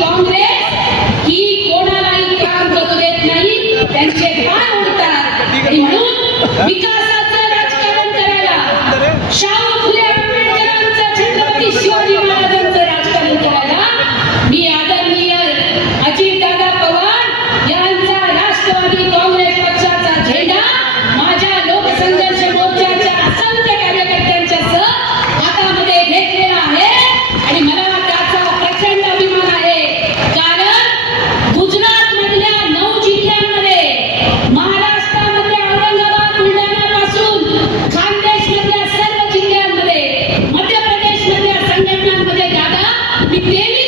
काँग्रेस ही कोणालाही काम करू మీకు